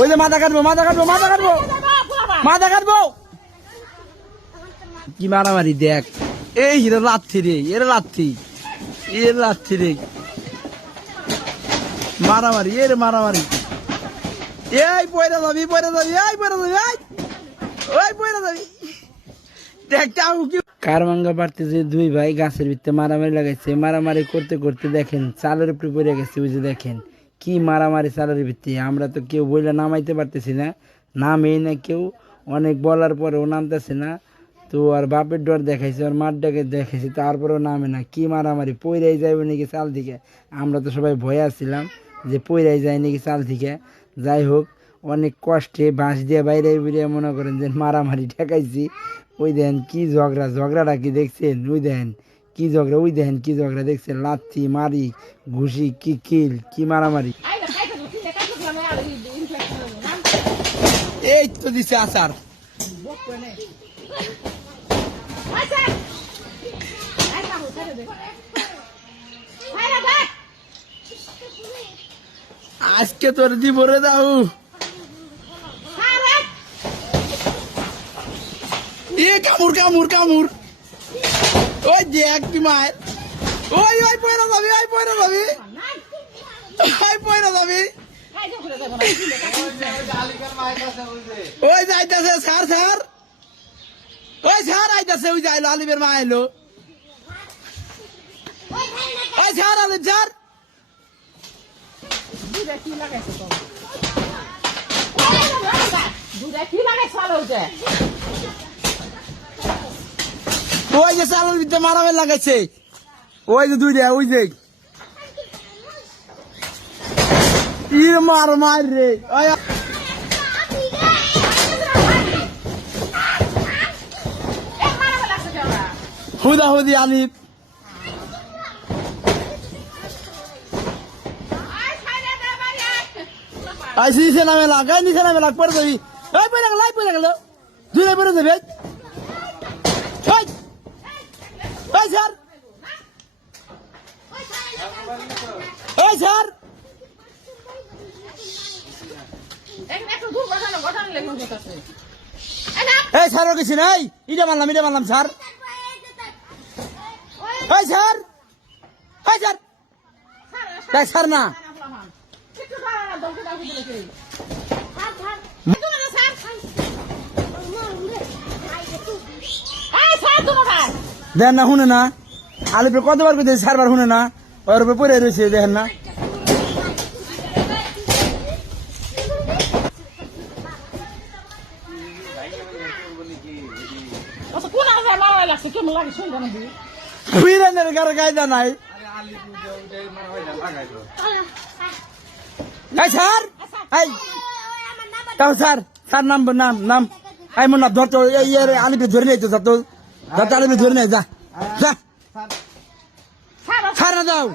ওই যে মাথা কাটবো মাথা কাটবো মাথা কাটবো মাথা কাটবো। কি মারামারি দেখ, এই হিরো লাথি রে, এর লাথি রে, মারামারি এর মারামারি। এই পয়রা যাবি এই পয়রা যাবি ওই পয়রা যাবি। দেখতে কি কারমাঙ্গা পারতেছে দুই ভাই গাছের ভিতরে মারামারি লাগাইছে। মারামারি করতে করতে দেখেন চালের উপরে পড়ে গেছে। ওই যে দেখেন কি মারামারি চালের ভিতরে। আমরা তো কেউ বইলে নামাইতে পারতেছি না, নামেই না কেউ। অনেক বলার পরেও নামতেছে না। তো আর বাপের ডর দেখাইছে, আর মার ডাকে দেখাইছে, তারপরেও নামে না। কি মারামারি, পইরাই যাবে নাকি চাল থেকে। আমরা তো সবাই ভয়ে আসছিলাম যে পইরাই যায় নাকি চাল থেকে। যাই হোক, অনেক কষ্টে বাঁশ দিয়ে বাইরে বেরিয়ে মনে করেন যে মারামারি ঠেকাইছি। ওই দেখেন কি ঝগড়াটা কি দেখছেন? ওই দেখেন কি ঝগড়া, ওই দেখেন কি ঝগড়া দেখছেন? লাথি মারি ঘুষি কি কিল কি মারামারি। এই তো দিছে আচার। আজকে তোর দিব রে দাও। এ কামুর কামুর কামুর। ওই দেখ কি মায়ের। ওই ওই পয়রা যাবি ওই পয়রা যাবি ওই পয়রা যাবি। ওই যাইতেছে স্যার স্যার, ওই স্যার আইতাছে। ওই যাইলো আলিবের মা আইলো। ওই স্যার আলিব স্যার। ওই যে চালের ভিতরে মারামারি লাগাইছে। ওই যে দুইটা ওই যে মার মার রে। হুদা হুদি আলিফ। আইসি নিচে নামে লাগ, নিচে নামে লাগ, পরে যাবি। এই পরে গেল পরে গেল দুই পরে যাবে। ওই স্যার ওই স্যার এই স্যার কিছু নাই। ইটা মারলাম স্যার। ওই স্যার ওই স্যার তাই স্যার না। দেখেন না শুনে না, আলিপে কতবার করে সারবার শুনে না, ওর উপরে পড়ে রয়েছে দেখেন না। কায়দা নাই স্যার। স্যার স্যার নাম নাম নাম আই মন ধরতো আলিপে ধরে নেই তো তো আলিপে ধরে নেই। যা যা ছাড়া দাও।